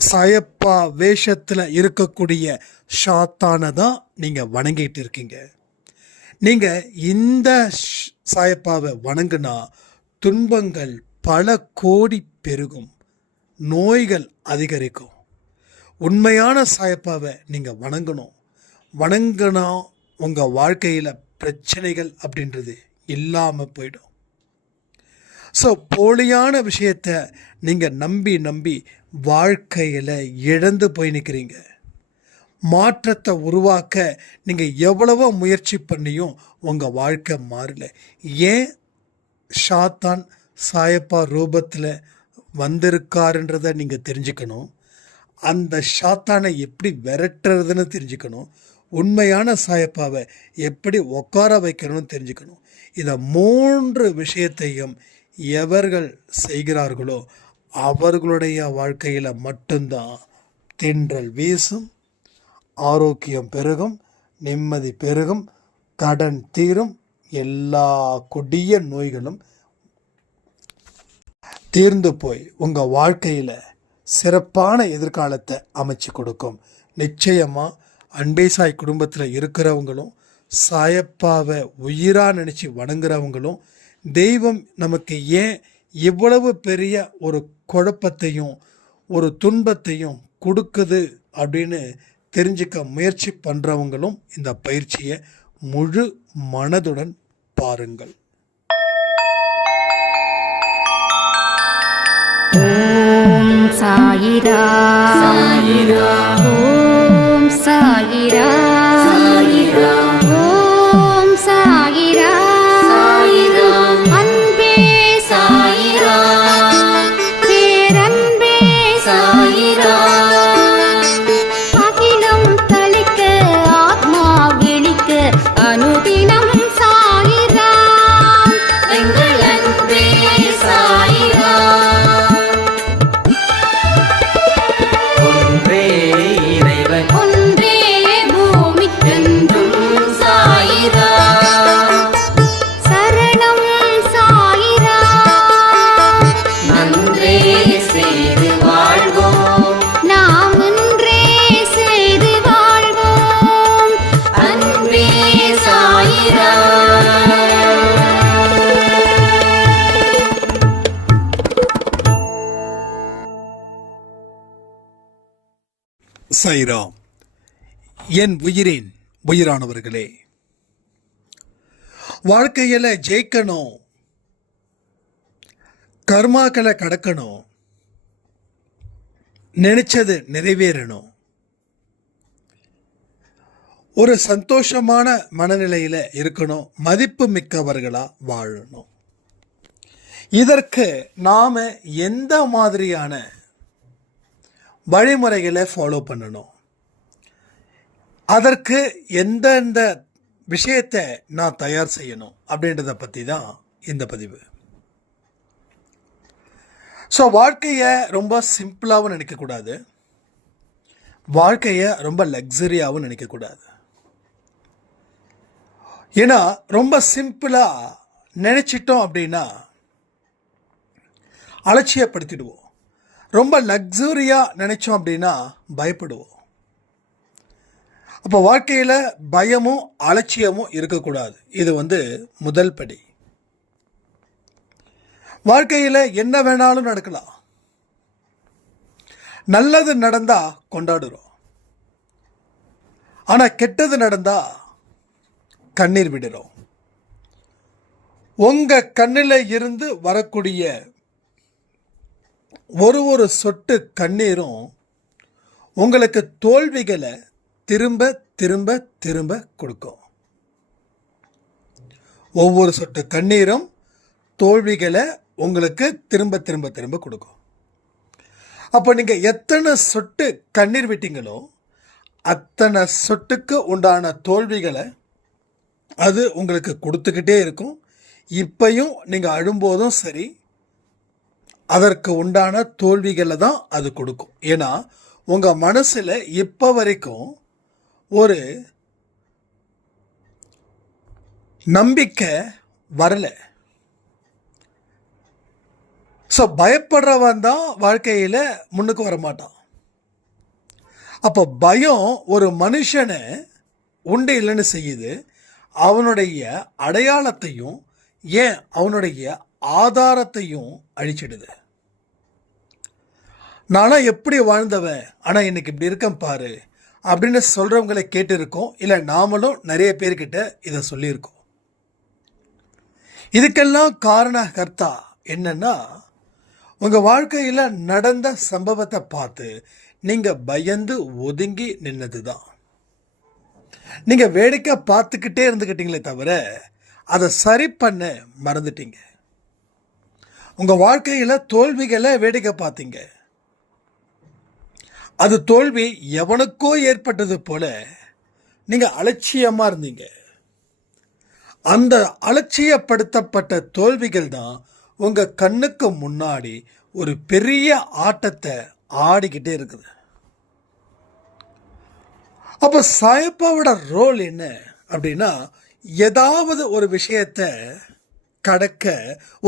சாயப்பா வேஷத்தில் இருக்கக்கூடிய சாத்தானை தான் நீங்கள் வணங்கிட்டு இருக்கீங்க. நீங்கள் இந்த சாயப்பாவை வணங்குனா துன்பங்கள் பல கோடி பெருகும், நோய்கள் அதிகரிக்கும். உண்மையான சாயப்பாவை நீங்கள் வணங்கணும். வணங்கினா உங்கள் வாழ்க்கையில் பிரச்சனைகள் அப்படின்றது இல்லாமல் போயிடும். ஸோ போலியான விஷயத்தை நீங்கள் நம்பி வாழ்க்கையில் இழந்து போய் நிற்கிறீங்க. மாற்றத்தை உருவாக்க நீங்கள் எவ்வளவோ முயற்சி பண்ணியும் உங்கள் வாழ்க்கை மாறல. ஏன் சாத்தான் சாயப்பா ரூபத்தில் வந்திருக்காருன்றதை நீங்கள் தெரிஞ்சுக்கணும். அந்த சாத்தானை எப்படி விரட்டுறதுன்னு தெரிஞ்சுக்கணும். உண்மையான சாயப்பாவை எப்படி உட்கார வைக்கணும்னு தெரிஞ்சுக்கணும். இதை 3 விஷயத்தையும் எவர்கள் செய்கிறார்களோ அவர்களுடைய வாழ்க்கையில் மட்டும்தான் தென்றல் வீசும், ஆரோக்கியம் பெருகும், நிம்மதி பெருகும், கடன் தீரும், எல்லா கொடிய நோய்களும் தீர்ந்து போய் உங்கள் வாழ்க்கையில் சிறப்பான எதிர்காலத்தை அமைச்சு கொடுக்கும். நிச்சயமாக அன்பேசாய் குடும்பத்தில் இருக்கிறவங்களும் சாயப்பாவை உயிராக நினச்சி வணங்குறவங்களும் தெய்வம் நமக்கு ஏன் இவ்வளவு பெரிய ஒரு குழப்பத்தையும் ஒரு துன்பத்தையும் கொடுக்குது அப்படின்னு தெரிஞ்சுக்க முயற்சி பண்ணுறவங்களும் இந்த பயிற்சியை முழு மனதுடன் பாருங்கள். ஓம் சாயிரா சாயிரா, ஓம் சாயிரா சாயிரா, ஓம் சாயிரா சாயிரா, அன்பே சாயிரா, பேரன்பே சாயிரா, அகிலம் தளிக்க ஆத்மா விழிக்க அனுதினம் சாயிரா, எங்கள் அன்பே சாயிரா. சாய்ராம். என் உயிரின் உயிரானவர்களே, வாழ்க்கையில் ஜெயிக்கணும், கர்மாக்களை கடக்கணும், நினைச்சது நிறைவேறணும், ஒரு சந்தோஷமான மனநிலையில் இருக்கணும், மதிப்பு மிக்கவர்களாக வாழணும். இதற்கு நாம் எந்த மாதிரியான வழிமுறைகளை ஃபாலோ பண்ணணும், அதற்கு எந்தெந்த விஷயத்தை நான் தயார் செய்யணும் அப்படின்றத பற்றி தான் இந்த பதிவு. ஸோ வாழ்க்கையை ரொம்ப சிம்பிளாகவும் நினைக்கக்கூடாது, வாழ்க்கையை ரொம்ப லக்ஸரியாகவும் நினைக்கக்கூடாது. ஏன்னா ரொம்ப சிம்பிளாக நினச்சிட்டோம் அப்படின்னா அலட்சியப்படுத்திடுவோம். ரொம்ப லக்ஸூரியாக நினைச்சோம் அப்படின்னா பயப்படுவோம். அப்போ வாழ்க்கையில் பயமும் அலட்சியமும் இருக்கக்கூடாது. இது முதல் படி. வாழ்க்கையில் என்ன வேணாலும் நடக்கலாம். நல்லது நடந்தால் கொண்டாடுறோம், ஆனால் கெட்டது நடந்தால் கண்ணீர் விடுறோம். உங்கள் கண்ணில் இருந்து வரக்கூடிய ஒரு சொட்டு கண்ணீரும் உங்களுக்கு தோல்விகளை திரும்ப திரும்ப திரும்ப கொடுக்கும். ஒவ்வொரு சொட்டு கண்ணீரும் தோல்விகளை உங்களுக்கு திரும்ப திரும்ப திரும்ப கொடுக்கும். அப்போ நீங்கள் எத்தனை சொட்டு கண்ணீர் விட்டீங்களோ அத்தனை சொட்டுக்கு உண்டான தோல்விகளை அது உங்களுக்கு கொடுத்துக்கிட்டே இருக்கும். இப்பையும் நீங்கள் அழும்போதும் சரி, அதற்கு உண்டான தோல்விகளை தான் அது கொடுக்கும். ஏன்னா உங்கள் மனசில் இப்போ வரைக்கும் ஒரு நம்பிக்கை வரலை. ஸோ பயப்படுறவன் தான் வாழ்க்கையில் முன்னுக்கு வரமாட்டான். அப்போ பயம் ஒரு மனுஷனை உண்டு இல்லைன்னு செய்யுது. அவனுடைய அடையாளத்தையும் ஏன் அவனுடைய ஆதாரத்தையும் அழிச்சிடுது. நானும் எப்படி வாழ்ந்தவன், ஆனால் இன்னைக்கு இப்படி இருக்கேன் பாரு அப்படின்னு சொல்கிறவங்களை கேட்டிருக்கோம். இல்லை நாமளும் நிறைய பேர்கிட்ட இதை சொல்லியிருக்கோம். இதுக்கெல்லாம் காரணகர்த்தா என்னன்னா, உங்கள் வாழ்க்கையில் நடந்த சம்பவத்தை பார்த்து நீங்கள் பயந்து ஒதுங்கி நின்னது தான். நீங்கள் வேடிக்கை பார்த்துக்கிட்டே இருந்துக்கிட்டீங்களே தவிர அதை சரி பண்ண மறந்துட்டீங்க. உங்கள் வாழ்க்கையில் தோல்விகளை வேடிக்கை பார்த்தீங்க. அது தோல்வி எவனுக்கோ ஏற்பட்டது போல நீங்கள் அலட்சியமாக இருந்தீங்க. அந்த அலட்சியப்படுத்தப்பட்ட தோல்விகள் தான் உங்கள் கண்ணுக்கு முன்னாடி ஒரு பெரிய ஆட்டத்தை ஆடிக்கிட்டே இருக்குது. அப்போ சாயப்பாவோட ரோல் என்ன அப்படின்னா, ஏதாவது ஒரு விஷயத்தை கடக்க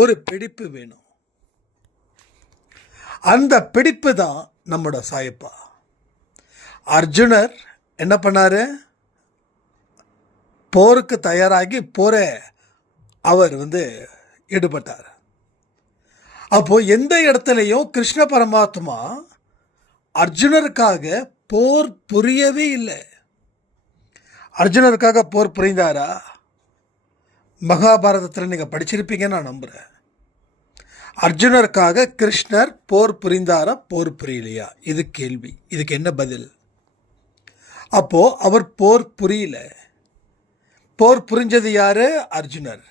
ஒரு பிடிப்பு வேணும். அந்த பிடிப்பு தான் நம்மோட சாயப்பா. அர்ஜுனர் என்ன பண்ணாரு? போருக்கு தயாராகி அவர் ஈடுபட்டார். அப்போ எந்த இடத்துலையும் கிருஷ்ண பரமாத்மா அர்ஜுனருக்காக போர் புரியவே இல்லை. அர்ஜுனருக்காக போர் புரிந்தாரா? மகாபாரதத்தில் நீங்கள் படிச்சிருப்பீங்கன்னு நான் நம்புகிறேன். அர்ஜுனருக்காக கிருஷ்ணர் போர் புரிந்தாரா, போர் புரியலையா? இது கேள்வி. இதுக்கு என்ன பதில்? அப்போ அவர் போர் புரியல. போர் புரிஞ்சது யாரு? அர்ஜுனர்.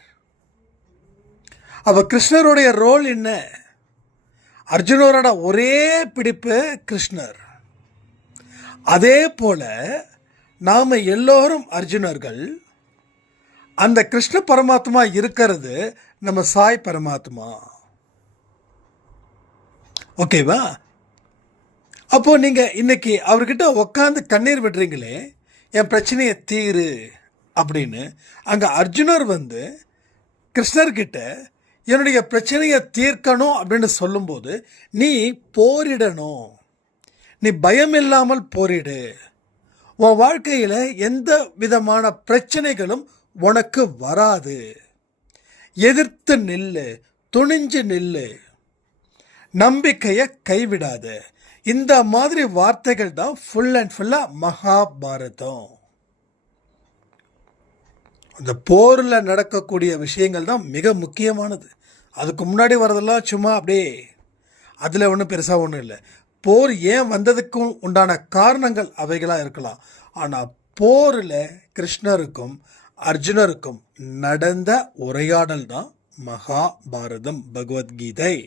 அப்ப கிருஷ்ணருடைய ரோல் என்ன? அர்ஜுனரோட ஒரே பிடிப்பு கிருஷ்ணர். அதே போல நாம எல்லோரும் அர்ஜுனர்கள். அந்த கிருஷ்ண பரமாத்மா இருக்கிறது நம்ம சாய் பரமாத்மா. ஓகேவா? அப்போ நீங்க இன்னைக்கு அவர்கிட்ட உட்காந்து கண்ணீர் விடுறீங்களே, என் பிரச்சனையை தீரு அப்படின்னு. அங்க அர்ஜுனர் கிருஷ்ணர்கிட்ட என்னுடைய பிரச்சனையை தீர்க்கணும் அப்படின்னு சொல்லும்போது, நீ போரிடணும், நீ பயம் இல்லாமல் போரிடு, உன் வாழ்க்கையில் எந்த விதமான பிரச்சனைகளும் உனக்கு வராது, எதிர்த்து நில்லு, துணிஞ்சு நில்லு, நம்பிக்கையை கைவிடாத. இந்த மாதிரி வார்த்தைகள் தான் ஃபுல் அண்ட் ஃபுல்லாக மகாபாரதம். அந்த போரில் நடக்கக்கூடிய விஷயங்கள் தான் மிக முக்கியமானது. அதுக்கு முன்னாடி வரதெல்லாம் சும்மா அப்படியே, அதில் ஒன்றும் பெருசாக ஒன்றும் இல்லை. போர் ஏன் வந்ததுக்கும் உண்டான காரணங்கள் அவைகளாக இருக்கலாம். ஆனால் போரில் கிருஷ்ணருக்கும் அர்ஜுனருக்கும் நடந்த உரையாடல் தான் மகாபாரதம், பகவத்கீதை.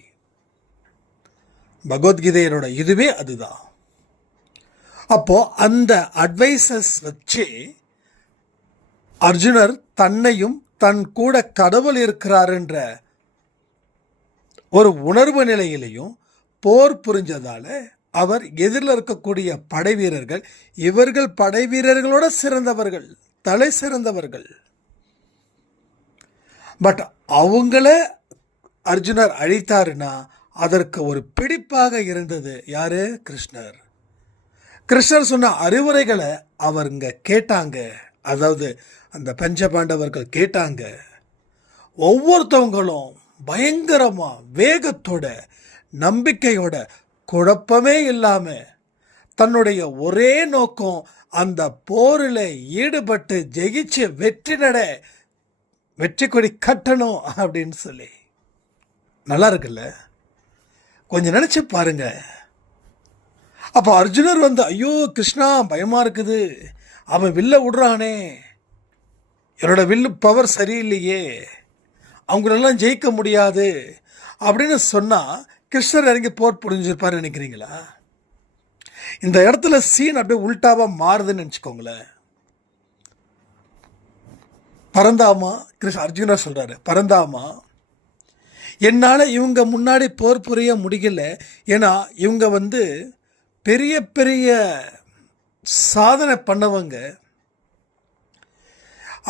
பகவத்கீதையோட இதுவே அதுதான். அப்போ அந்த அட்வைசஸ் வச்சு அர்ஜுனர் தன்னையும் தன் கூட கடவுள் இருக்கிறாருன்ற ஒரு உணர்வு நிலையிலையும் போர் புரிஞ்சதால அவர் எதிரில் இருக்கக்கூடிய படை வீரர்கள், இவர்கள் படை வீரர்களோட சிறந்தவர்கள், தலை சிறந்தவர்கள். பட் அவங்கள அர்ஜுனர் அழித்தாருன்னா அதற்கு ஒரு பிடிப்பாக இருந்தது யாரு? கிருஷ்ணர். கிருஷ்ணர் சொன்ன அறிவுரைகளை அவருங்க கேட்டாங்க. அதாவது அந்த பஞ்சபாண்டவர்கள் கேட்டாங்க. ஒவ்வொருத்தவங்களும் பயங்கரமா வேகத்தோட, நம்பிக்கையோட, குழப்பமே இல்லாம தன்னுடைய ஒரே நோக்கம் அந்த போரில் ஈடுபட்டு ஜெயிச்சு வெற்றி கொடி கட்டணும் அப்படின்னு சொல்லி. நல்லா இருக்குல்ல? கொஞ்சம் நினைச்சு பாருங்க. அப்போ அர்ஜுனர் ஐயோ கிருஷ்ணா பயமா இருக்குது, அவன் வில்ல விடுறானே, என்னோட வில்லு பவர் சரியில்லையே, அவங்களெல்லாம் ஜெயிக்க முடியாது அப்படின்னு சொன்னா கிருஷ்ணர் இறங்கி போர் புரிஞ்சிருப்பாரு நினைக்கிறீங்களா? இந்த இடத்துல சீன் அப்படியே உல்டாவா மாறுதுன்னு நினச்சிக்கோங்களேன். பரந்தாமா, அர்ஜுனர் சொல்றாரு, பரந்தாமா என்னால் இவங்க முன்னாடி போர் புரிய முடியல. ஏன்னா இவங்க பெரிய பெரிய சாதனை பண்ணவங்க.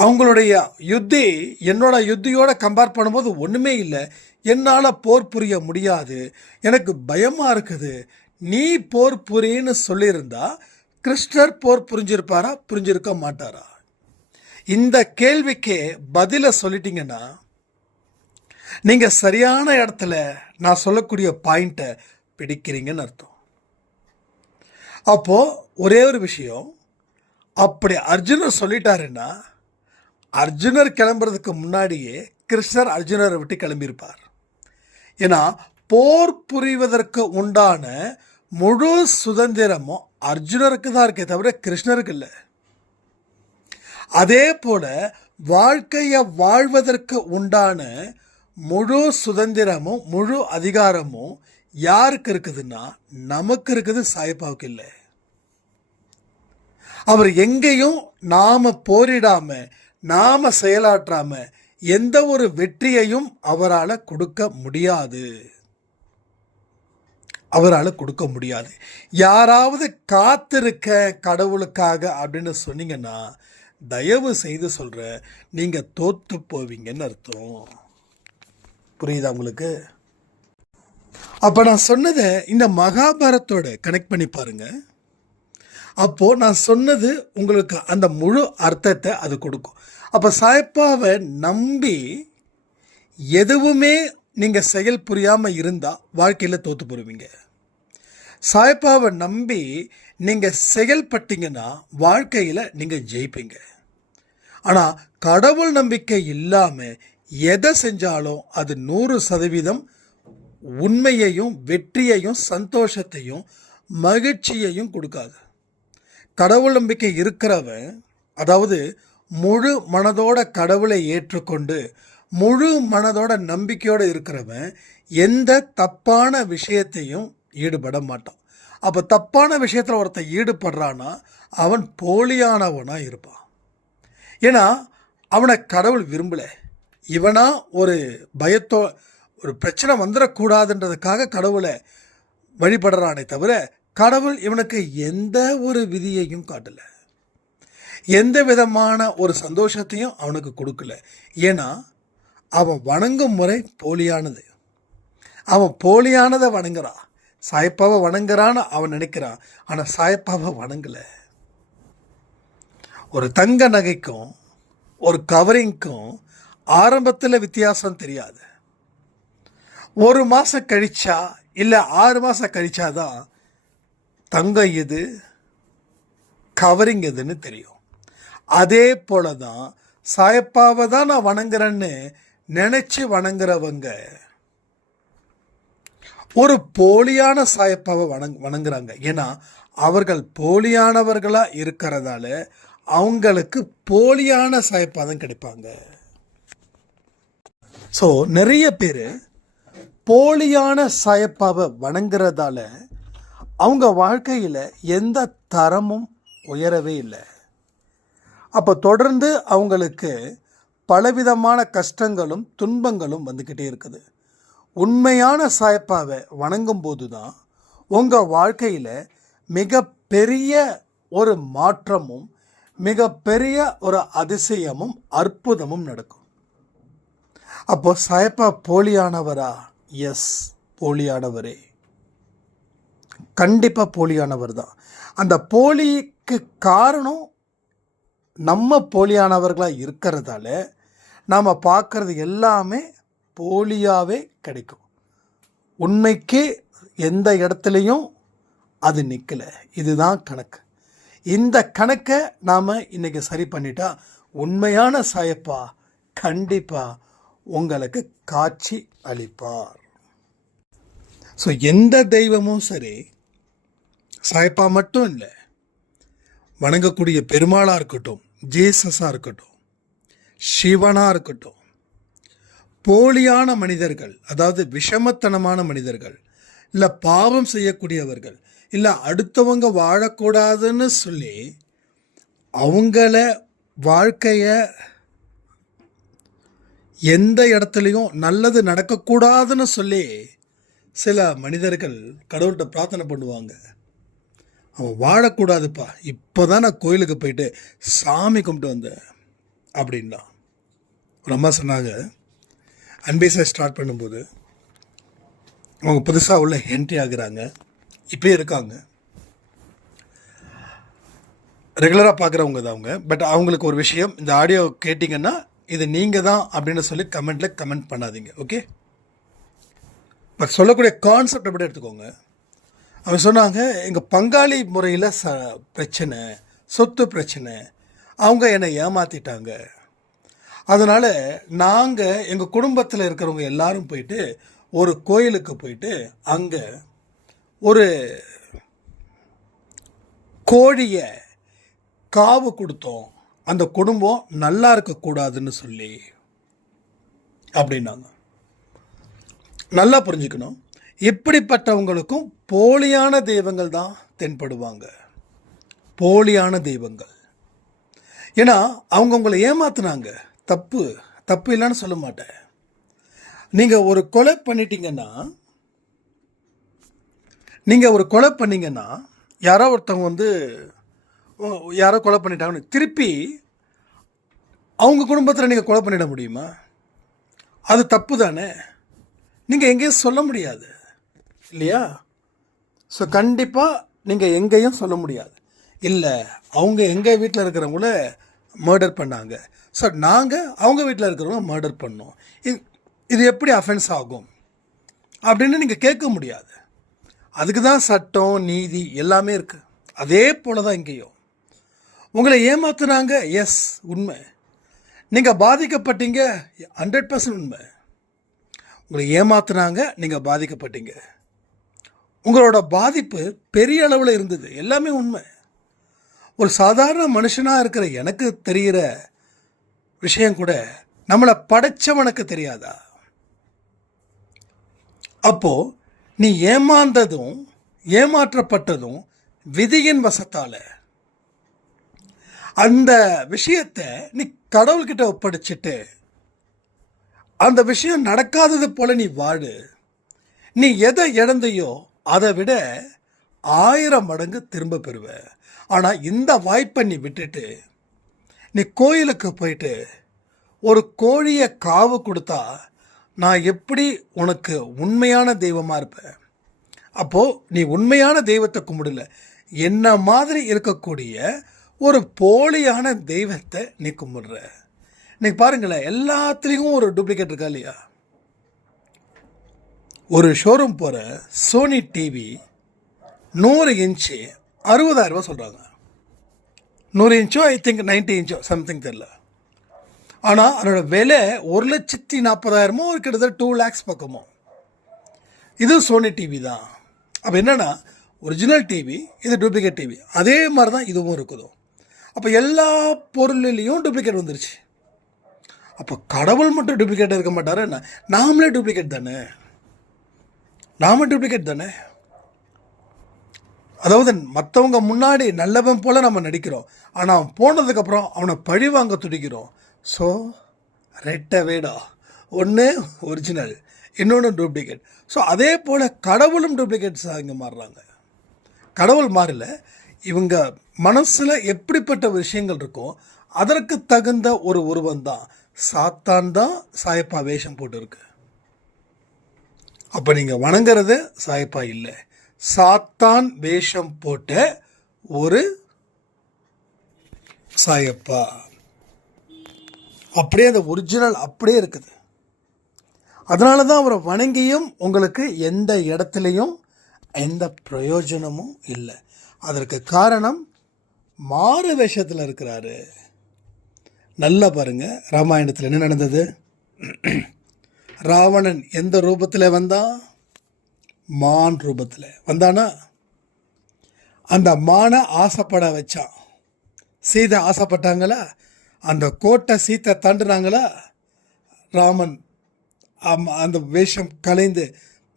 அவங்களுடைய யுத்தி என்னோட யுத்தியோட கம்பேர் பண்ணும்போது ஒன்றுமே இல்லை. என்னால் போர் புரிய முடியாது, எனக்கு பயமாக இருக்குது. நீ போர் புரின்னு சொல்லியிருந்தா கிருஷ்ணர் போர் புரிஞ்சிருப்பாரா, புரிஞ்சிருக்க மாட்டாரா? இந்த கேள்விக்கே பதிலை சொல்லிட்டீங்கன்னா நீங்கள் சரியான இடத்துல நான் சொல்லக்கூடிய பாயிண்ட்டை பிடிக்கிறீங்கன்னு அர்த்தம். அப்போது ஒரே ஒரு விஷயம், அப்படி அர்ஜுனர் சொல்லிட்டாருன்னா அர்ஜுனர் கிளம்புறதுக்கு முன்னாடியே கிருஷ்ணர் அர்ஜுனரை விட்டு கிளம்பியிருப்பார். ஏன்னா போர் புரிவதற்கு உண்டான முழு சுதந்திரமும் அர்ஜுனருக்கு தான் இருக்கே தவிர கிருஷ்ணருக்கு இல்லை. அதே போல வாழ்க்கையை வாழ்வதற்கு உண்டான முழு சுதந்திரமும் முழு அதிகாரமும் யாருக்கு இருக்குதுன்னா நமக்கு இருக்குது, சாய்பாவுக்கு இல்லை. அவர் எங்கேயும் நாம போரிடாம நாம செயலாற்றாம எந்த ஒரு வெற்றியையும் அவரால் கொடுக்க முடியாது. யாராவது காத்திருக்க கடவுளுக்காக அப்படின்னு சொன்னீங்கன்னா தயவு செய்து சொல்ற, நீங்க தோத்து போவீங்கன்னு அர்த்தம். புரியுதா உங்களுக்கு? அப்ப நான் சொன்னதை இந்த மகாபாரத்தோட கனெக்ட் பண்ணி பாருங்க. அப்போ நான் சொன்னது உங்களுக்கு அந்த முழு அர்த்தத்தை அது கொடுக்கும். அப்ப சாய்பாவை நம்பி எதுவுமே நீங்க செயல் புரியாம இருந்தா வாழ்க்கையில தோத்து போடுவீங்க. சாய்பாவை நம்பி நீங்க செயல்பட்டீங்கன்னா வாழ்க்கையில நீங்க ஜெயிப்பீங்க. ஆனா கடவுள் நம்பிக்கை இல்லாம எதை செஞ்சாலும் அது 100% உண்மையையும் வெற்றியையும் சந்தோஷத்தையும் மகிழ்ச்சியையும் கொடுக்காது. கடவுள் நம்பிக்கை இருக்கிறவன், அதாவது முழு மனதோட கடவுளை ஏற்றுக்கொண்டு முழு மனதோட நம்பிக்கையோடு இருக்கிறவன் எந்த தப்பான விஷயத்தையும் ஈடுபட மாட்டான். அப்போ தப்பான விஷயத்தில் ஒருத்தன் ஈடுபடுறான்னா அவன் போலியானவனாக இருப்பான். ஏன்னா அவனை கடவுள் விரும்பலை. இவனா ஒரு ஒரு பிரச்சனை வந்துடக்கூடாதுன்றதுக்காக கடவுளை வழிபடுறானே தவிர கடவுள் இவனுக்கு எந்த ஒரு விதியையும் காட்டலை, எந்த விதமான ஒரு சந்தோஷத்தையும் அவனுக்கு கொடுக்கல. ஏன்னா அவன் வணங்கும் முறை போலியானது. அவன் போலியானதை வணங்குறான். சாய்ப்பாவை வணங்குறான்னு அவன் நினைக்கிறான், ஆனால் சாய்ப்பாவை வணங்கலை. ஒரு தங்க நகைக்கும் ஒரு கவரிங்க்கும் ஆரம்பத்தில் வித்தியாசம் தெரியாது. 1 மாதம் கழிச்சா இல்லை 6 மாதம் கழிச்சாதான் தங்கம் எது கவரிங் எதுன்னு தெரியும். அதே போல தான் சாயப்பாவை தான் நான் வணங்குறேன்னு நினச்சி வணங்குறவங்க ஒரு போலியான சாயப்பாவை வணங்குறாங்க. ஏன்னா அவர்கள் போலியானவர்களாக இருக்கிறதால அவங்களுக்கு போலியான சாயப்பாதம் கிடைப்பாங்க. ஸோ நிறைய பேர் போலியான சாயப்பாவை வணங்குறதால அவங்க வாழ்க்கையில் எந்த தரமும் உயரவே இல்லை. அப்போ தொடர்ந்து அவங்களுக்கு பலவிதமான கஷ்டங்களும் துன்பங்களும் வந்துக்கிட்டே இருக்குது. உண்மையான சாயப்பாவை வணங்கும் போது தான் உங்கள் வாழ்க்கையில் மிகப்பெரிய ஒரு மாற்றமும் மிகப்பெரிய ஒரு அதிசயமும் அற்புதமும் நடக்கும். அப்போ சாயப்பா போலியானவரா? எஸ், போலியானவரே, கண்டிப்பாக போலியானவர் தான். அந்த போலிக்கு காரணம் நம்ம போலியானவர்களாக இருக்கிறதால நாம் பார்க்குறது எல்லாமே போலியாகவே கிடைக்கும். உண்மைக்கு எந்த இடத்துலையும் அது நிற்கலை. இதுதான் கணக்கு. இந்த கணக்கை நாம் இன்றைக்கி சரி பண்ணிட்டா உண்மையான சாயப்பா கண்டிப்பாக உங்களுக்கு காட்சி அளிப்பார். ஸோ எந்த தெய்வமும் சரி, சாயப்பா மட்டும் இல்லை, வணங்கக்கூடிய பெருமாளாக இருக்கட்டும், ஜீசஸாக இருக்கட்டும், சிவனாக இருக்கட்டும், போலியான மனிதர்கள், அதாவது விஷமத்தனமான மனிதர்கள், இல்லை பாவம் செய்யக்கூடியவர்கள், இல்லை அடுத்தவங்க வாழக்கூடாதுன்னு சொல்லி அவங்கள வாழ்க்கையை எந்த இடத்துலையும் நல்லது நடக்கக்கூடாதுன்னு சொல்லி சில மனிதர்கள் கடவுள்கிட்ட பிரார்த்தனை பண்ணுவாங்க. அவன் வாழக்கூடாதுப்பா, இப்போ தான் நான் கோயிலுக்கு போயிட்டு சாமி கும்பிட்டு வந்தேன் அப்படின்னா. ஒரு அம்மா சொன்னாங்க, அன்பேசை ஸ்டார்ட் பண்ணும்போது அவங்க புதுசாக உள்ள என்ட்ரி ஆகுறாங்க, இப்போயே இருக்காங்க. ரெகுலராக பார்க்குறவங்க தான் அவங்க. பட் அவங்களுக்கு ஒரு விஷயம், இந்த ஆடியோ கேட்டிங்கன்னா இது நீங்கள் தான் அப்படின்னு சொல்லி கமெண்ட்டில் கமெண்ட் பண்ணாதீங்க, ஓகே? பட் சொல்லக்கூடிய கான்செப்ட் எப்படி எடுத்துக்கோங்க. அவங்க சொன்னாங்க, எங்கள் பங்காளி முறையில் பிரச்சனை, சொத்து பிரச்சனை, அவங்க என்னை ஏமாற்றிட்டாங்க. அதனால் நாங்கள் எங்கள் குடும்பத்தில் இருக்கிறவங்க எல்லாரும் போயிட்டு ஒரு கோயிலுக்கு போயிட்டு அங்கே ஒரு கோழியை காவு கொடுத்தோம், அந்த குடும்பம் நல்லா இருக்கக்கூடாதுன்னு சொல்லி அப்படின்னாங்க. நல்லா புரிஞ்சுக்கணும், இப்படிப்பட்டவங்களுக்கும் போலியான தெய்வங்கள் தான் தென்படுவாங்க, போலியான தெய்வங்கள். ஏன்னா அவங்க உங்களை ஏமாத்துனாங்க. தப்பு தப்பு இல்லைன்னு சொல்ல மாட்டேன். நீங்கள் ஒரு கொலை பண்ணீங்கன்னா யாரோ ஒருத்தவங்க யாரோ கொலை பண்ணிட்டாங்கன்னு திருப்பி அவங்க குடும்பத்தில் நீங்கள் கொலை பண்ணிட முடியுமா? அது தப்பு தானே. நீங்கள் எங்கேயும் சொல்ல முடியாது இல்லையா? ஸோ கண்டிப்பாக நீங்கள் எங்கேயும் சொல்ல முடியாது. இல்லை, அவங்க எங்கள் வீட்டில் இருக்கிறவங்கள மர்டர் பண்ணாங்க, ஸோ நாங்கள் அவங்க வீட்டில் இருக்கிறவங்க மர்டர் பண்ணோம், இது எப்படி அஃபென்ஸ் ஆகும் அப்படின்னு நீங்கள் கேட்க முடியாது. அதுக்கு தான் சட்டம், நீதி எல்லாமே இருக்குது. அதே போல தான் இங்கேயும் உங்களை ஏமாத்துனாங்க, எஸ் உண்மை. நீங்கள் பாதிக்கப்பட்டீங்க, 100% உண்மை. உங்களை ஏமாத்துனாங்க, நீங்கள் பாதிக்கப்பட்டீங்க, உங்களோட பாதிப்பு பெரிய அளவில் இருந்தது, எல்லாமே உண்மை. ஒரு சாதாரண மனுஷனாக இருக்கிற எனக்கு தெரிகிற விஷயம் கூட நம்மளை படைச்சவனுக்கு தெரியாதா? அப்போது நீ ஏமாந்ததும் ஏமாற்றப்பட்டதும் விதியின் வசத்தால். அந்த விஷயத்தை நீ கடவுள்கிட்ட ஒப்படைச்சிட்டு அந்த விஷயம் நடக்காதது போல நீ வாடு. நீ எதை இழந்தையோ அதை விட 1000 மடங்கு திரும்ப பெறுவ. ஆனால் இந்த வாய்ப்பை நீ விட்டுட்டு நீ கோயிலுக்கு போயிட்டு ஒரு கோழியை காவு கொடுத்தா நான் எப்படி உனக்கு உண்மையான தெய்வமாக இருப்பேன்? அப்போது நீ உண்மையான தெய்வத்தை கும்பிடல, என்ன மாதிரி இருக்கக்கூடிய ஒரு போலியான தெய்வத்தை நீ கும்பிடுற. இன்னைக்கு பாருங்களேன், எல்லாத்துலேயும் ஒரு டூப்ளிகேட் இருக்கா இல்லையா? ஒரு ஷோரூம் போகிற சோனி டிவி 100 இன்ச்சு 60,000 ரூபா சொல்கிறாங்க. 100 இன்ச்சோ ஐ திங்க் 90 இன்ச்சோ சம்திங் தெரில. ஆனால் அதோட விலை 1,40,000 ஒரு கிட்டத்தட்ட 2 lakhs பக்கமோ. இது சோனி டிவி தான். அப்போ என்னென்னா, ஒரிஜினல் டிவி, இது டூப்ளிகேட் டிவி. அதே மாதிரி தான் இதுவும் இருக்குதோ. அப்போ எல்லா பொருள்லேயும் டூப்ளிகேட் வந்துருச்சு. அப்போ கடவுள் மட்டும் டூப்ளிகேட் இருக்க மாட்டாரு என்ன? நாமளே டூப்ளிகேட் தானே, டூப்ளிகேட் தானே. அதாவது மற்றவங்க முன்னாடி நல்லவன் போல் நம்ம நடிக்கிறோம், ஆனால் அவன் போனதுக்கப்புறம் அவனை பழி வாங்க துடிக்கிறோம். ஸோ ரெட்டை வேடா, ஒன்று ஒரிஜினல், இன்னொன்று டூப்ளிகேட். ஸோ அதே போல் கடவுளும் டூப்ளிகேட்ஸாக இங்கே மாறுறாங்க. கடவுள் மாறல, இவங்க மனசில் எப்படிப்பட்ட விஷயங்கள் இருக்கோ அதற்கு தகுந்த ஒரு உருவம் தான். சாத்தான் தான் சாயப்பா வேஷம் போட்டு இருக்கு. அப்போ நீங்கள் வணங்குறது சாயப்பா இல்லை, சாத்தான் வேஷம் போட்ட ஒரு சாயப்பா. அப்படியே அந்த ஒரிஜினல் அப்படியே இருக்குது. அதனால தான் அவரை வணங்கியும் உங்களுக்கு எந்த இடத்துலையும் எந்த பிரயோஜனமும் இல்லை. அதற்கு காரணம் மாறு வேஷத்தில் இருக்கிறாரு. நல்லா பாருங்க, ராமாயணத்தில் என்ன நடந்தது? ராவணன் எந்த ரூபத்தில் வந்தான்? மான் ரூபத்தில் வந்தானா? அந்த மானை ஆசைப்பட வச்சான். சீதை ஆசைப்பட்டாங்களா? அந்த கோட்டை சீத்தை தாண்டுனாங்களா? ராமன் அந்த வேஷம் கலைந்து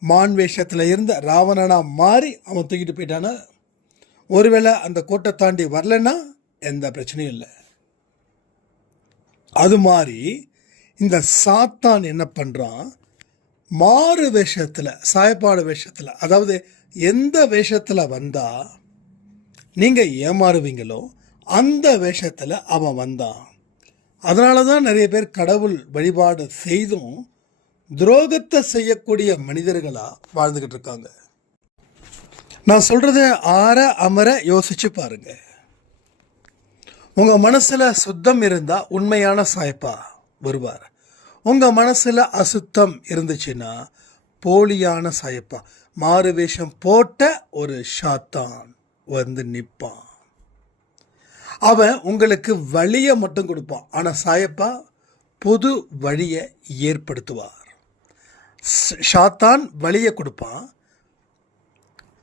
மான் வேஷத்தில் இருந்த ராவணனா மாறி அவன் தூக்கிட்டு போயிட்டானா? ஒருவேளை அந்த கோட்டை தாண்டி வரலன்னா எந்த பிரச்சனையும் இல்லை. அது மாதிரி இந்த சாத்தான் என்ன பண்ணுறான்? மாறு வேஷத்தில், சாயப்பாடு வேஷத்தில், அதாவது எந்த வேஷத்தில் வந்தால் நீங்கள் ஏமாறுவீங்களோ அந்த வேஷத்தில் அவன் வந்தான். அதனால தான் நிறைய பேர் கடவுள் வழிபாடு செய்தும் துரோகத்தை செய்யக்கூடிய மனிதர்களாக வாழ்ந்துக்கிட்டு இருக்காங்க. நான் சொல்கிறத ஆற அமர யோசிச்சு பாருங்க. உங்கள் மனசில் சுத்தம் இருந்தால் உண்மையான சாயப்பா வருவார். உங்கள் மனசில் அசுத்தம் இருந்துச்சுன்னா போலியான சாயப்பா, மாறு வேஷம் போட்ட ஒரு ஷாத்தான் வந்து நிற்பான். அவன் உங்களுக்கு வழியை மட்டும் கொடுப்பான், ஆனால் சாயப்பா புது வழியை ஏற்படுத்துவார். ஷாத்தான் வழியை கொடுப்பான்,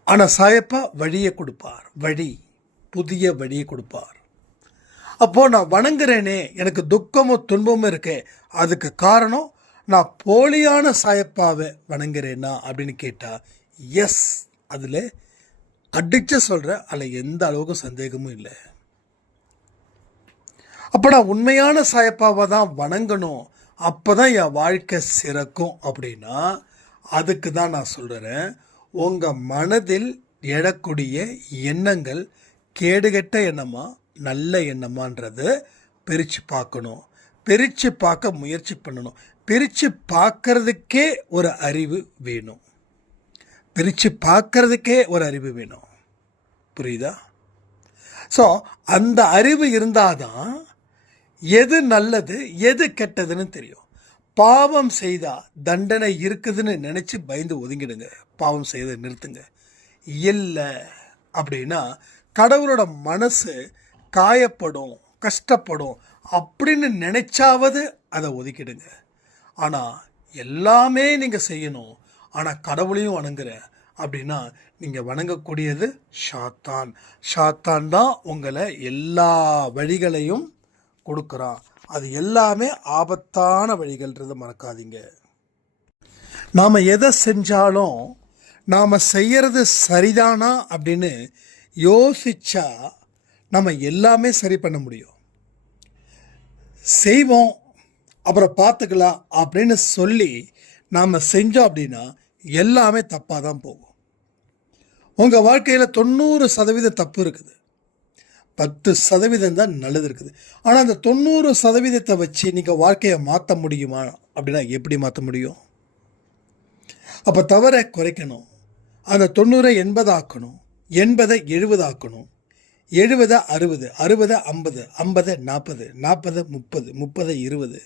ஆனால் சாயப்பா வழியை கொடுப்பார். புதிய வழியை கொடுப்பார். அப்போது நான் வணங்குறேனே, எனக்கு துக்கமும் துன்பமும் இருக்கே, அதுக்கு காரணம் நான் போலியான சாயப்பாவை வணங்குறேன்னா அப்படின்னு கேட்டால் எஸ், அதில் அடிச்சு சொல்கிறேன், அதில் எந்த அளவுக்கு சந்தேகமும் இல்லை. அப்போ நான் உண்மையான சாயப்பாவை தான் வணங்கணும், அப்போ தான் என் வாழ்க்கை சிறக்கும் அப்படின்னா அதுக்கு தான் நான் சொல்கிறேன், உங்கள் மனதில் எழக்கூடிய எண்ணங்கள் கேடுகெட்ட எண்ணமா நல்ல எண்ணமான்றது பிரித்து பார்க்கணும். பிரித்து பார்க்க முயற்சி பண்ணணும். பிரித்து பார்க்கறதுக்கே ஒரு அறிவு வேணும். புரியுதா? ஸோ அந்த அறிவு இருந்தால் தான் எது நல்லது எது கெட்டதுன்னு தெரியும். பாவம் செய்தால் தண்டனை இருக்குதுன்னு நினச்சி பயந்து ஒதுங்கிடுங்க, பாவம் செய்யதை நிறுத்துங்க. இல்லை அப்படின்னா கடவுளோட மனசு காயப்படும், கஷ்டப்படும் அப்படின்னு நினைச்சாவது அதை ஒதுக்கிடுங்க. ஆனால் எல்லாமே நீங்கள் செய்யணும், ஆனால் கடவுளையும் வணங்குறேன் அப்படின்னா நீங்கள் வணங்கக்கூடியது ஷாத்தான் தான் உங்களை எல்லா வழிகளையும் கொடுக்குறான். அது எல்லாமே ஆபத்தான வழிகள்ன்றதை மறக்காதீங்க. நாம் எதை செஞ்சாலும் நாம் செய்கிறது சரிதானா அப்படின்னு யோசிச்சா நம்ம எல்லாமே சரி பண்ண முடியும். செய்வோம் அப்புறம் பார்த்துக்கலாம் அப்படின்னு சொல்லி நாம் செஞ்சோம் அப்படின்னா எல்லாமே தப்பாக தான் போகும். உங்கள் வாழ்க்கையில் 90% தப்பு இருக்குது, 10% தான் நல்லது இருக்குது. ஆனால் அந்த 90% வச்சு நீங்கள் வாழ்க்கையை மாற்ற முடியுமா அப்படின்னா எப்படி மாற்ற முடியும்? அப்போ தவறை குறைக்கணும். அந்த 90 80 ஆக்கணும், 80 70 ஆக்கணும், 70 60, 60 50, 50 40, 40 30, 30 20.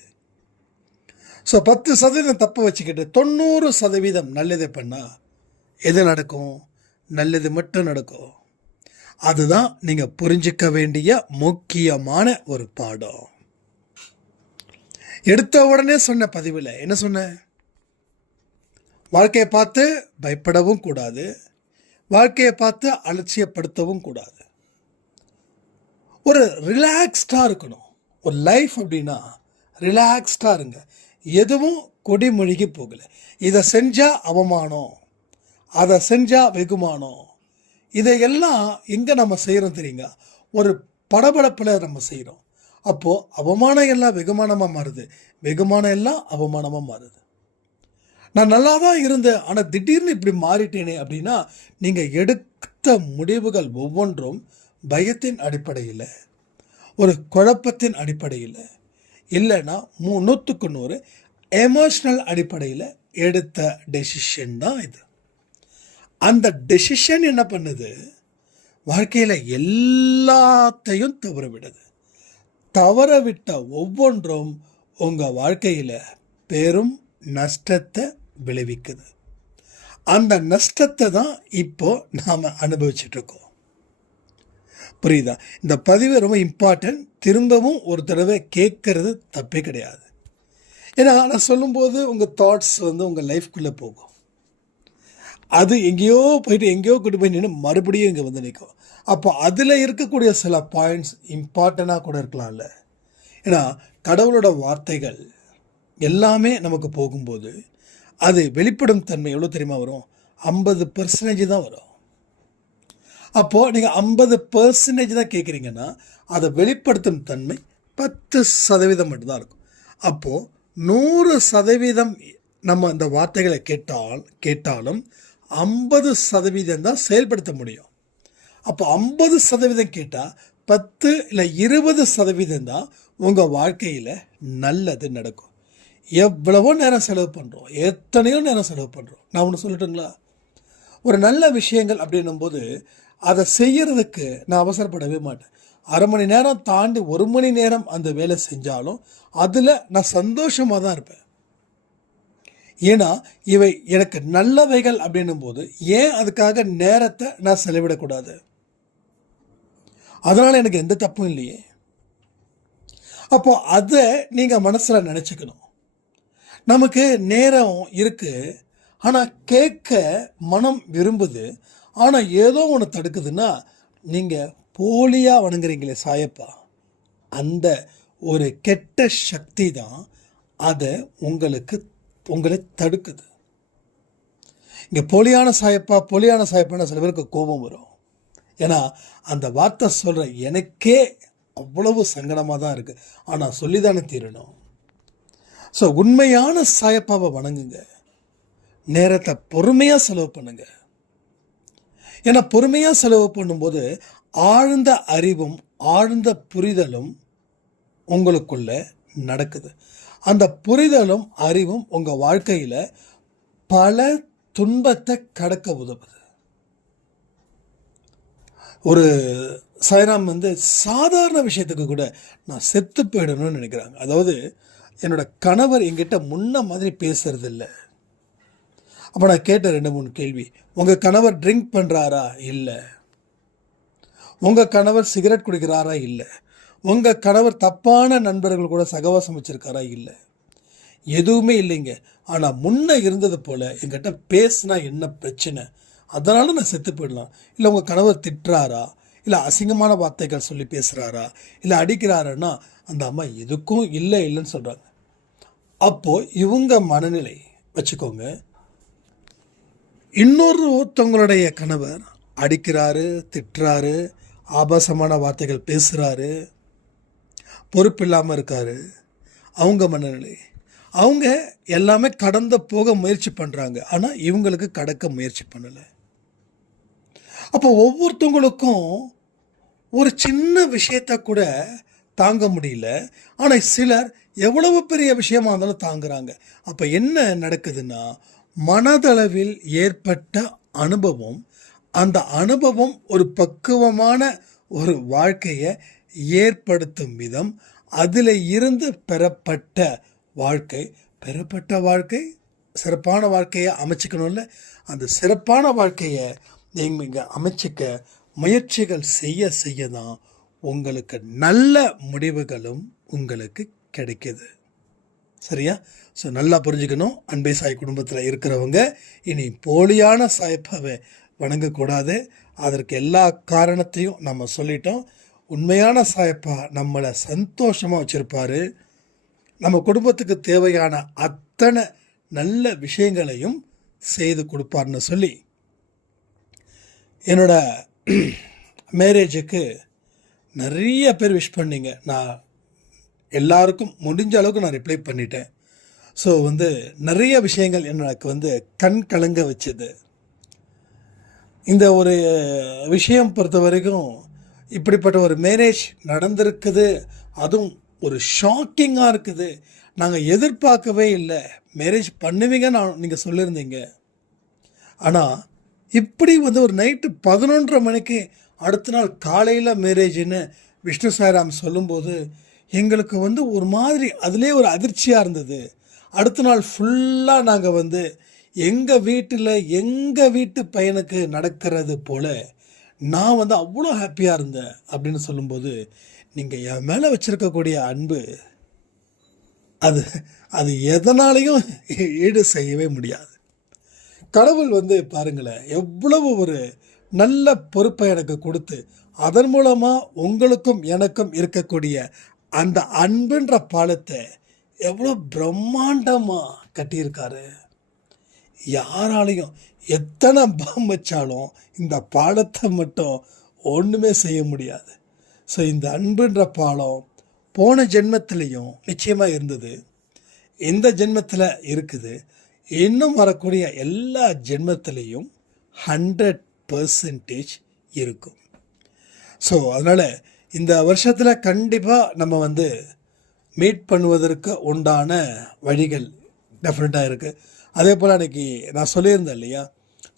ஸோ 10% தப்பு வச்சுக்கிட்டு 90% நல்லதை பண்ணால் எது நடக்கும்? நல்லது மட்டும் நடக்கும். அதுதான் நீங்கள் புரிஞ்சிக்க வேண்டிய முக்கியமான ஒரு பாடம். எடுத்த உடனே சொன்ன பதிவில் என்ன சொன்னேன்? வாழ்க்கையை பார்த்து பயப்படவும் கூடாது, வாழ்க்கையை பார்த்து அலட்சியப்படுத்தவும் கூடாது. ஒரு ரிலாக்ஸ்டாக இருக்கணும். ஒரு லைஃப் அப்படின்னா ரிலாக்ஸ்டாக இருங்க. எதுவும் கொடிமொழிகி போகலை. இதை செஞ்சால் அவமானம், அதை செஞ்சால் வெகுமானம், இதையெல்லாம் எங்கே நம்ம செய்கிறோம் தெரியுங்க? ஒரு படபடப்பில் நம்ம செய்கிறோம். அப்போது அவமானம் எல்லாம் வெகுமானமாக மாறுது, வெகுமானம் எல்லாம் அவமானமாக மாறுது. நான் நல்லா தான் இருந்தேன், ஆனால் திடீர்னு இப்படி மாறிட்டேனே அப்படின்னா நீங்கள் எடுத்த முடிவுகள் ஒவ்வொன்றும் பயத்தின் அடிப்படையில், ஒரு குழப்பத்தின் அடிப்படையில், இல்லைன்னா 100க்கு 100 எமோஷ்னல் அடிப்படையில் எடுத்த டெசிஷன் தான் இது. அந்த டெசிஷன் என்ன பண்ணுது? வாழ்க்கையில் எல்லாத்தையும் தவற விடுது. தவற விட்ட ஒவ்வொன்றும் உங்கள் வாழ்க்கையில் பெரும் நஷ்டத்தை விளைவிக்குது. அந்த நஷ்டத்தை தான் இப்போ நாம் அனுபவிச்சிட்ருக்கோம். புரியுதா? இந்த பதிவு ரொம்ப இம்பார்ட்டன்ட். திரும்பவும் ஒரு தடவை கேட்கறது தப்பே கிடையாது. ஏன்னா நான் சொல்லும்போது உங்கள் தாட்ஸ் உங்கள் லைஃப்குள்ளே போகும். அது எங்கேயோ போயிட்டு எங்கேயோ கூட்டு போய் நின்று மறுபடியும் இங்கே வந்து நிற்கும். அப்போ அதில் இருக்கக்கூடிய சில பாயிண்ட்ஸ் இம்பார்ட்டண்ட்டாக கூட இருக்கலாம்ல. ஏன்னா கடவுளோட வார்த்தைகள் எல்லாமே நமக்கு போகும்போது அது வெளிப்படும் தன்மை எவ்வளோ தெரியுமா வரும்? 50% தான் வரும். அப்போது நீங்கள் 50% தான் கேட்குறீங்கன்னா அதை வெளிப்படுத்தும் தன்மை 10% மட்டும்தான் இருக்கும். அப்போது 100% நம்ம அந்த வார்த்தைகளை கேட்டாலும் 50% தான் செயல்படுத்த முடியும். அப்போ 50% கேட்டால் 10 இல்லை 20% தான் உங்கள் வாழ்க்கையில் நல்லது நடக்கும். எவ்வளவோ நேரம் செலவு பண்ணுறோம், எத்தனையோ நேரம் செலவு பண்ணுறோம். நான் ஒன்று சொல்லட்டுங்களா? ஒரு நல்ல விஷயங்கள் அப்படின்னும் போது அதை செய்கிறதுக்கு நான் அவசரப்படவே மாட்டேன். அரை மணி நேரம் தாண்டி 1 மணி நேரம் அந்த வேலை செஞ்சாலும் அதில் நான் சந்தோஷமாக தான் இருப்பேன். ஏன்னா இவை எனக்கு நல்லவைகள் அப்படின்னும் போது ஏன் அதுக்காக நேரத்தை நான் செலவிடக்கூடாது? அதனால் எனக்கு எந்த தப்பும் இல்லையே. அப்போ அதை நீங்கள் மனசில் நினச்சிக்கணும். நமக்கு நேரம் இருக்குது, ஆனால் கேட்க மனம் விரும்புது, ஆனால் ஏதோ ஒன்று தடுக்குதுன்னா நீங்கள் போலியாக வணங்குறீங்களே சாயப்பா, அந்த ஒரு கெட்ட சக்தி தான் அதை உங்களை தடுக்குது. இங்கே போலியான சாயப்பான சில பேருக்கு கோபம் வரும். ஏன்னா அந்த வார்த்தை சொல்கிற எனக்கே அவ்வளவு சங்கடமாக தான் இருக்குது. ஆனால் சொல்லிதானே தீரணும். ஸோ உண்மையான சாயப்பாவை வணங்குங்க, நேரத்தை பொறுமையாக செலவு பண்ணுங்க. ஏன்னா பொறுமையாக செலவு பண்ணும்போது ஆழ்ந்த அறிவும் ஆழ்ந்த புரிதலும் உங்களுக்குள்ள நடக்குது. அந்த புரிதலும் அறிவும் உங்கள் வாழ்க்கையில் பல துன்பத்தை கடக்க உதவுது. ஒரு சாய்ராம் சாதாரண விஷயத்துக்கு கூட நான் செத்து போயிடணும்னு நினைக்கிறாங்க. அதாவது என்னோட கணவர் என்கிட்ட முன்ன மாதிரி பேசுறது இல்லை. அப்போ நான் கேட்ட 2-3 கேள்வி. உங்கள் கணவர் ட்ரிங்க் பண்ணுறாரா? இல்லை. உங்கள் கணவர் சிகரெட் குடிக்கிறாரா? இல்லை. உங்கள் கணவர் தப்பான நண்பர்கள் கூட சகவாசம் வச்சுருக்காரா? இல்லை. எதுவுமே இல்லைங்க. ஆனால் முன்ன இருந்தது போல் என்கிட்ட பேசுனா என்ன பிரச்சனை, அதனால் நான் செத்து போயிடலாம். இல்லை உங்கள் கணவர் திட்டுறாரா, இல்லை அசிங்கமான வார்த்தைகள் சொல்லி பேசுகிறாரா, இல்லை அடிக்கிறாருன்னா அந்த அம்மா எதுக்கும் இல்லைன்னு சொல்கிறாங்க. அப்போது இவங்க மனநிலை வச்சுக்கோங்க. இன்னொருத்தவங்களுடைய கணவர் அடிக்கிறாரு, திட்டுறாரு, ஆபாசமான வார்த்தைகள் பேசுகிறாரு, பொறுப்பில்லாமல் இருக்காரு. அவங்க மனநிலை, அவங்க எல்லாமே கடந்து போக முயற்சி பண்ணுறாங்க, ஆனால் இவங்களுக்கு கடக்க முயற்சி பண்ணலை. அப்போ ஒவ்வொருத்தவங்களுக்கும் ஒரு சின்ன விஷயத்தை கூட தாங்க முடியல, ஆனால் சிலர் எவ்வளவு பெரிய விஷயமா இருந்தாலும் தாங்குறாங்க. அப்போ என்ன நடக்குதுன்னா, மனதளவில் ஏற்பட்ட அனுபவம், அந்த அனுபவம் ஒரு பக்குவமான ஒரு வாழ்க்கையை ஏற்படுத்தும் விதம், அதில் இருந்து பெறப்பட்ட வாழ்க்கை சிறப்பான வாழ்க்கையை அமைச்சிக்கணும்ல, அந்த சிறப்பான வாழ்க்கையை நீங்கள் அமைச்சிக்க முயற்சிகள் செய்ய தான் உங்களுக்கு நல்ல முடிவுகளும் உங்களுக்கு கிடைக்கிது. சரியா? ஸோ நல்லா புரிஞ்சுக்கணும். அன்பே சாய் குடும்பத்தில் இருக்கிறவங்க இனி போலியான சாயப்பாவை வணங்கக்கூடாது. அதற்கு எல்லா காரணத்தையும் நம்ம சொல்லிட்டோம். உண்மையான சாயப்பா நம்மளை சந்தோஷமாக வச்சுருப்பார். நம்ம குடும்பத்துக்கு தேவையான அத்தனை நல்ல விஷயங்களையும் செய்து கொடுப்பார்னு சொல்லி, என்னோட மேரேஜுக்கு நிறைய பேர் விஷ் பண்ணிங்க. நான் எல்லாருக்கும் முடிஞ்ச அளவுக்கு நான் ரிப்ளை பண்ணிட்டேன். ஸோ நிறைய விஷயங்கள் எனக்கு கண் கலங்க வச்சுது. இந்த ஒரு விஷயம் பொறுத்த வரைக்கும் இப்படிப்பட்ட ஒரு மேரேஜ் நடந்திருக்குது, அதுவும் ஒரு ஷாக்கிங்காக இருக்குது. நாங்கள் எதிர்பார்க்கவே இல்லை. மேரேஜ் பண்ணுவீங்கன்னு நீங்கள் சொல்லியிருந்தீங்க, ஆனால் இப்படி ஒரு நைட்டு 11:30 மணிக்கு அடுத்த நாள் காலையில் மேரேஜின்னு விஷ்ணு சாய்ராம் சொல்லும்போது எங்களுக்கு ஒரு மாதிரி அதிலே ஒரு அதிர்ச்சியாக இருந்தது. அடுத்த நாள் ஃபுல்லாக நாங்கள் எங்கள் வீட்டு பையனுக்கு நடக்கிறது போல் நான் அவ்வளோ ஹாப்பியாக இருந்தேன் அப்படின்னு சொல்லும்போது, நீங்கள் என் மேலே வச்சுருக்கக்கூடிய அன்பு அது எதனாலையும் ஈடு செய்யவே முடியாது. கடவுள் பாருங்களேன், எவ்வளவு ஒரு நல்ல பொறுப்பை எனக்கு கொடுத்து அதன் மூலமாக உங்களுக்கும் எனக்கும் இருக்கக்கூடிய அந்த அன்புன்ற பாலத்தை எவ்வளோ பிரம்மாண்டமாக கட்டியிருக்காரு. யாராலையும் எத்தனை பம் வச்சாலும் இந்த பாலத்தை மட்டும் ஒன்றுமே செய்ய முடியாது. ஸோ இந்த அன்புன்ற பாலம் போன ஜென்மத்திலையும் நிச்சயமாக இருந்தது, இந்த ஜென்மத்தில் இருக்குது, இன்னும் வரக்கூடிய எல்லா ஜென்மத்திலையும் 100% இருக்கும். ஸோ அதனால் இந்த வருஷத்தில் கண்டிப்பாக நம்ம மீட் பண்ணுவதற்கு உண்டான வழிகள் டெஃபினட்டாக இருக்குது. அதே போல் அன்றைக்கி நான் சொல்லியிருந்தேன் இல்லையா,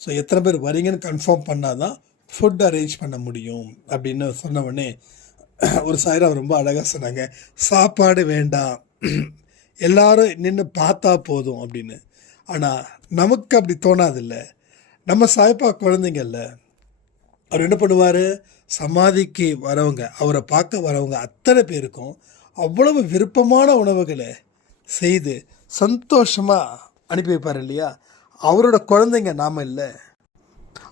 ஸோ எத்தனை பேர் வரீங்கன்னு கன்ஃபார்ம் பண்ணால் தான் ஃபுட் அரேஞ்ச் பண்ண முடியும் அப்படின்னு சொன்ன உடனே ஒரு சாயிரம் ரொம்ப அழகாக சொன்னாங்க, சாப்பாடு வேண்டாம், எல்லாரும் நின்று பார்த்தா போதும் அப்படின்னு. ஆனால் நமக்கு அப்படி தோணாதில்ல. நம்ம சாய்ப்பா குழந்தைங்கல்ல, அவர் என்ன பண்ணுவார், சமாதிக்கு வரவங்க, அவரை பார்க்க வரவங்க அத்தனை பேருக்கும் அவ்வளவு விருப்பமான உணவுகளை செய்து சந்தோஷமாக அனுப்பி வைப்பார் இல்லையா. அவரோட குழந்தைங்க நாம் இல்லை,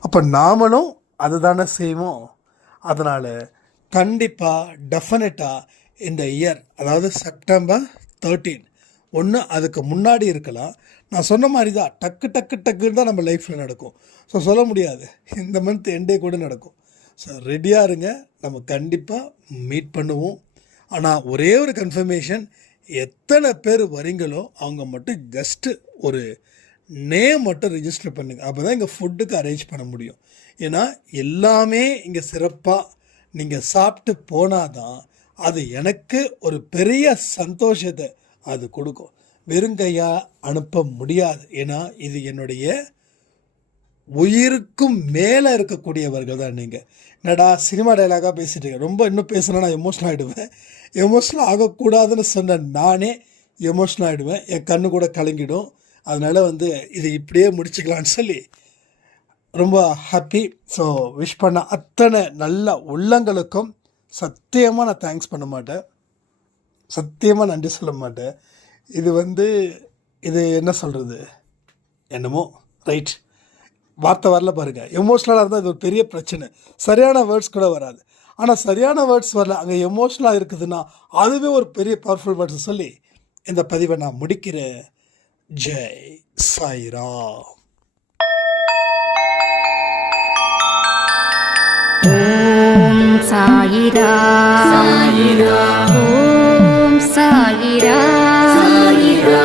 அப்போ நாமளும் அதை தானே செய்வோம். அதனால் கண்டிப்பாக டெஃபினட்டாக இந்த இயர், அதாவது செப்டம்பர் 13 ஒன்று அதுக்கு முன்னாடி இருக்கலாம். நான் சொன்ன மாதிரி தான் டக்கு டக்கு டக்குன்னு தான் நம்ம லைஃப்பில் நடக்கும். ஸோ சொல்ல முடியாது, இந்த மந்த் எண்டே கூட நடக்கும். ஸோ ரெடியாக இருங்க, நம்ம கண்டிப்பாக மீட் பண்ணுவோம். ஆனால் ஒரே ஒரு கன்ஃபர்மேஷன், எத்தனை பேர் வரீங்களோ அவங்க மட்டும் ஜஸ்ட்டு ஒரு நேம் மட்டும் ரிஜிஸ்டர் பண்ணுங்க. அப்போ தான் இங்கே ஃபுட்டுக்கு அரேஞ்ச் பண்ண முடியும். ஏன்னா எல்லாமே இங்கே சிறப்பாக நீங்கள் சாப்பிட்டு போனால் தான் அது எனக்கு ஒரு பெரிய சந்தோஷத்தை அது கொடுக்கும். வெறுங்கையாக அனுப்ப முடியாது. ஏன்னா இது என்னுடைய உயிருக்கும் மேலே இருக்கக்கூடியவர்கள் தான் நீங்கள். என்னடா சினிமா டைலாகாக பேசிட்டு இருக்கேன், ரொம்ப இன்னும் பேசுனா நான் எமோஷனல் ஆகிடுவேன். எமோஷனல் ஆகக்கூடாதுன்னு சொன்ன நானே எமோஷனல் ஆகிடுவேன், என் கண்ணு கூட கலங்கிடும். அதனால் இது இப்படியே முடிச்சுக்கலான்னு சொல்லி ரொம்ப ஹாப்பி. ஸோ விஷ் பண்ண அத்தனை நல்ல உள்ளங்களுக்கும் சத்தியமாக நான் தேங்க்ஸ் பண்ண மாட்டேன், சத்தியமாக நன்றி சொல்ல மாட்டேன். இது என்ன சொல்கிறது, என்னமோ ரைட் வார்த்தை வரல பாருங்கள். எமோஷ்னலாக இருந்தால் இது ஒரு பெரிய பிரச்சனை, சரியான வேர்ட்ஸ் கூட வராது. ஆனால் சரியான வேர்ட்ஸ் வரல, அங்கே எமோஷ்னலாக இருக்குதுன்னா அதுவே ஒரு பெரிய பவர்ஃபுல் வேர்ட்ஸ் சொல்லி இந்த பதிவை நான் முடிக்கிறேன். ஜெய் சாய்ராம். ஓம் சாயிரா சாயிரா, ஓம் சாயிரா சாயிரா.